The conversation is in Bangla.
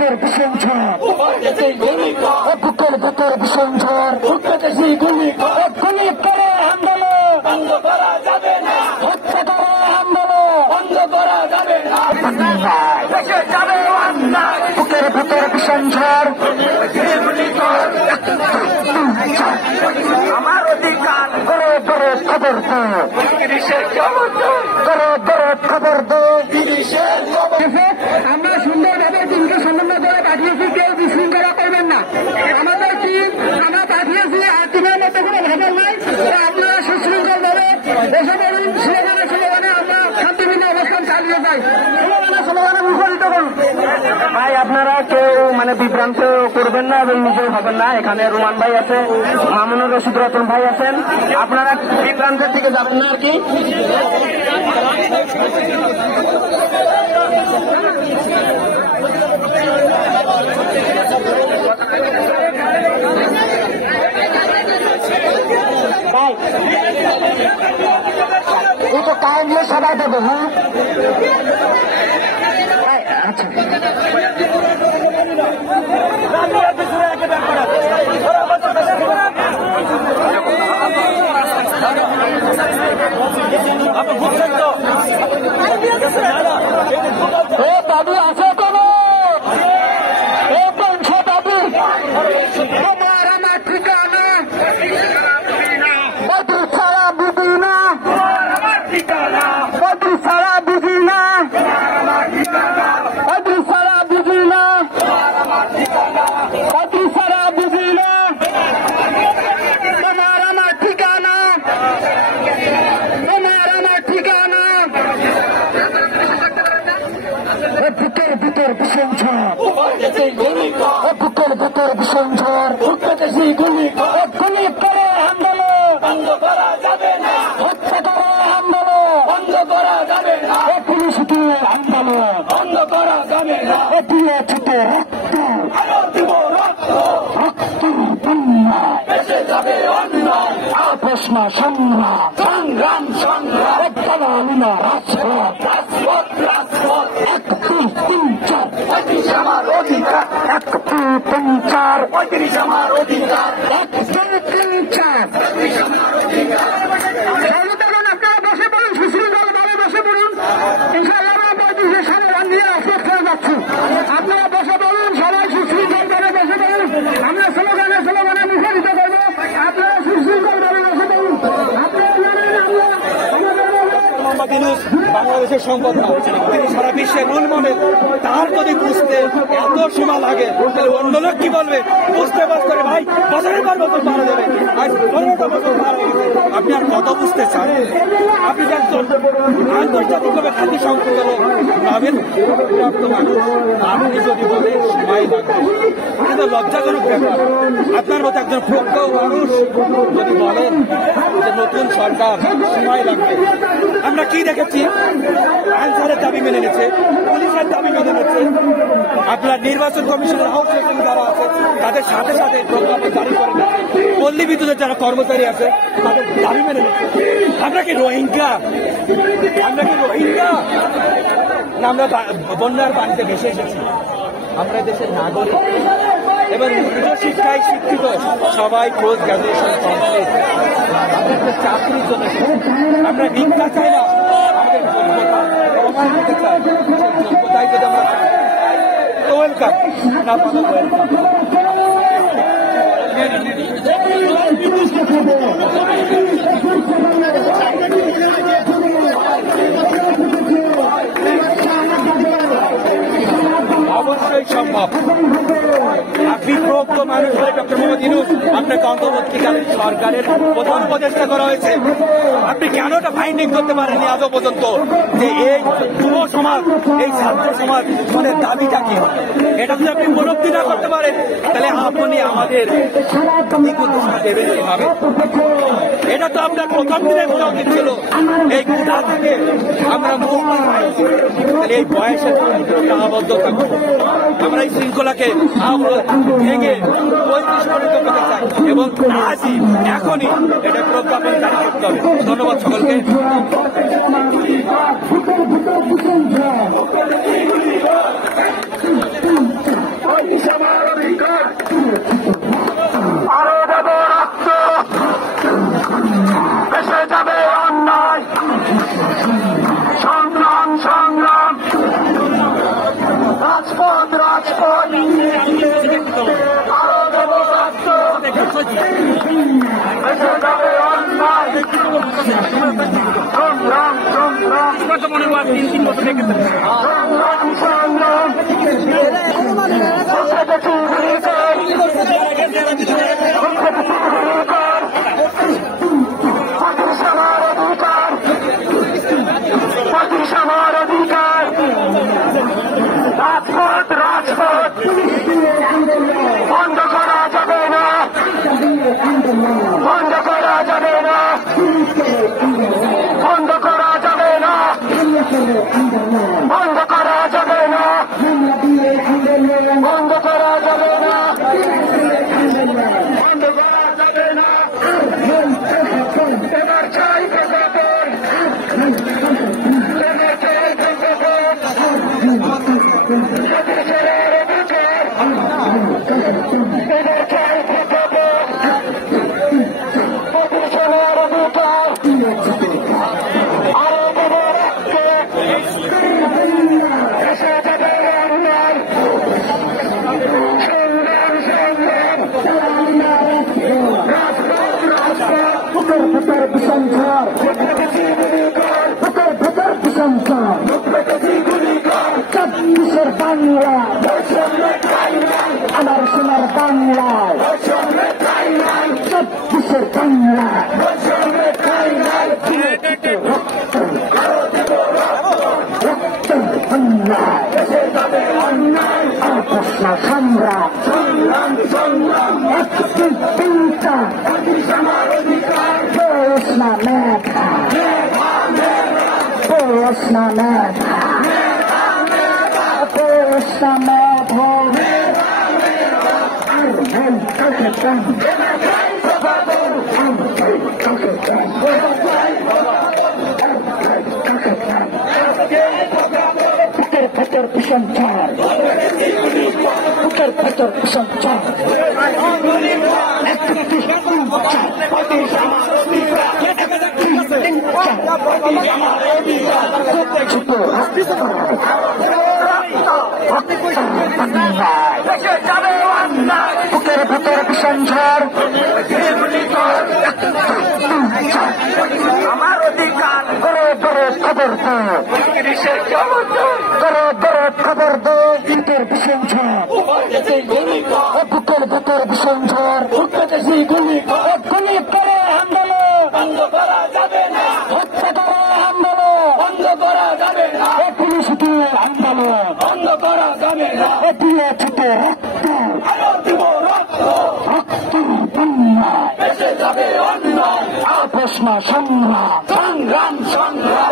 ভিতর ভীষণ ঝড়, বুকের ভিতর ভীষণ ঝড়, গুলি করে আন্দোলন বন্ধ করা যাবে না, হত্যা করে আন্দোলন বন্ধ করা যাবে না, বুকের ভিতর ভীষণ ঝড়, আমার অধিকার করে করে খবর দে, করে খবর দে। আমরা সুন্দরভাবে টিমকে সমন্বয় করে পাঠিয়েছি, কেউ বিশৃঙ্খলা করবেন না। আমাদের টিম আমরা পাঠিয়েছি, আর টিমের মধ্যে কোনো ভেজাল নাই। আপনারা সুশৃঙ্খল ভাবে বসে পড়ুন, স্লোগানে আমরা শান্তিপূর্ণ অবস্থান চালিয়ে যাই। স্লোগানে মুখরিত করুন। ভাই আপনারা কেউ বিভ্রান্ত করবেন না এবং নিজেও হবেন না। এখানে রুমান ভাই আছে, মামুনুর রশিদ রতন ভাই আছেন, আপনারা বিভ্রান্তের দিকে যাবেন না আর কি। এই তো কাইন্ডলি সবাই দেবো। হ্যাঁ আচ্ছা দাবি আছে কোনো দাবি তোমার আমার ঠিকানা বদরু ছাড়া বুঝি না, বদরু ছাড়া বুঝি না, বদরু ছাড়া বুঝি না, বদরু ছাড়া বুঝি না, তোমার আমার ঠিকানা, তোমার আমার ঠিকানা। বুকের ভিতর ভীষণ ঝড়, বুকের ভিতর ভীষণ ঝড়, গুলি করে আন্দোলন বন্ধ করা যাবে না, হত্যা করে আন্দোলন বন্ধ করা যাবে না, পুলিশ দিয়ে আন্দোলন বন্ধ করা যাবে না, দিয়ে ছুটে রক্ত বন্যা এসে যাবে অন্যায়, আপোষ না সংগ্রাম, সংগ্রাম সংগ্রাম, দালালিনা রাজপথ, রাজপথ রাজপথ, 1 2 3 4 35 আমার অধিকার, 1 2 3 4 35 আমার অধিকার, 1 2 3 4 35 আমার অধিকার। আপনারা বসে পড়ুন, সুশৃঙ্খলভাবে বসে পড়ুন। ইনশাআল্লাহ আমরা 35 সামনে নিয়ে অস্বস্ত হয়ে যাচ্ছি। আপনারা বসে পড়ুন, সবাই সুশৃঙ্খলভাবে বসে পড়ুন। আমরা স্লোগানে মুখরিত করবো, আপনারা সুশৃঙ্খলভাবে বসে পড়ুন। আপনারা বাংলাদেশের সম্পদ না, তিনি সারা বিশ্বের রুল মডেল। তার যদি বুঝতে এত সময় লাগে তাহলে অন্য লোক কি বলবে? বুঝতে পারতে ভাই বছরের পর বছর পারা যাবে, আজ 15টা বছর পার হয়ে গেছে। আপনি আর কত বুঝতে চান? আপনি একজন আন্তর্জাতিকভাবে খাদ্য সংকট পাবেন মানুষ, আপনি যদি বলেন সময় লাগবে, কিন্তু লজ্জাজনক ব্যাপার। আপনার মতো একজন প্রজ্ঞ মানুষ যদি বলেন যে নতুন সরকার সময় লাগবে। আমরা কি দেখেছি? আনসারের দাবি মেনে নিচ্ছে, পুলিশের দাবি মেনে নিচ্ছে, আপনার নির্বাচন কমিশনের হাউস যারা আছে তাদের সাথে সাথে প্রজ্ঞাপন জারি করে নিচ্ছে, পল্লী বিদ্যুতের যারা কর্মচারী আছে তাদের দাবি মেনে নিচ্ছে। আমরা কি রোহিঙ্গা? আমরা কি রোহিঙ্গা না আমরা বন্যার পানিতে ভেসে এসেছি? আমরা দেশের নাগরিক এবং উচ্চ শিক্ষায় শিক্ষিত, সবাই পোস্ট গ্রাজুয়েশন কমপ্লিট। আমাদের চাকরির জন্য আমরা ভিক্ষা চাই না, আমাদের যোগ্যতা দিতে চাই। যোগ্যতায় যদি আমরা তো ওয়েলকাম, না পাবো ওয়েলকাম। অবশ্যই সম্ভব। বিপ্লব মানুষ হলে ডক্টর মোহাম্মদ ইউনূস আপনাকে অন্তর্বর্তীকালীন সরকারের প্রধান উপদেষ্টা করা হয়েছে। আপনি কেন এটা ফাইন্ডিং করতে পারেননি আজও পর্যন্ত যে এই যুব সমাজ, এই ছাত্র সমাজ তাদের দাবিটা কি? এটা যদি আপনি উপলব্ধি না করতে পারেন তাহলে আপনি আমাদের দেবেন কিভাবে? এটা তো আপনার প্রথম দিনে বলা উচিত ছিল। এই কোথা থেকে আমরা মুক্তি পাই, তাহলে এই বয়সের আবদ্ধ থাকবো। আমরা এই শৃঙ্খলাকে ভেঙে 35 পরিণত করতে চাই এবং আজই এখনই এটা প্রজ্ঞাপন জারি করতে হবে। ধন্যবাদ সকলকে। রাজপথ রাজপথ আরো দেব রক্ত এসে যাবে অন্যায় সংগ্রাম সংগ্রাম সংগ্রাম সংগ্রাম সবার অধিকার রাজপথ রাজপথ বন্ধ করা যাবে না বন্ধ করা যাবে না বন্ধ করা যাবে না বন্ধ করা যাবে না বন্ধ করা যাবে না বন্ধ করা যাবে না এবার চাই প্রশাসন এবার চাই প্রশাসন সতীশের অধিকার এবার চাই প্রশাসন সতীশের অধিকার আরো দেব রক্ত এসে যাবে অন্যায় সংগ্রাম সংগ্রাম রাজপথ রাজপথ বুকের ভেতর বিসঞ্চার বুকের ভেতর বিসঞ্চার চব্বিশের বাংলা আমার সোনার বাংলায় চব্বিশের বাংলা সম্রাট একদিন তিনটা পড়াশোনা মেধা পড়াশোনা মেধা পড়াশোনা বুকের ভেতর সঞ্চার বুকের ভেতর সঞ্চার বুকের ভেতর সঞ্চার আমার অধিকার করে করে খবর দো করে করে খবর দো বুকের সঞ্চার বুকের ভেতর সঞ্চার গুলি করে আন্দোলন বন্ধ করা যাবে না হত্যা করে আন্দোলন বন্ধ করা যাবে না পুলিশ দিয়ে আন্দোলন বন্ধ করা যাবে না দিয়ে ছুটে রক্ত রক্ত এসে যাবে অন্যায় আপোষ না সংগ্রাম সংগ্রাম সংগ্রাম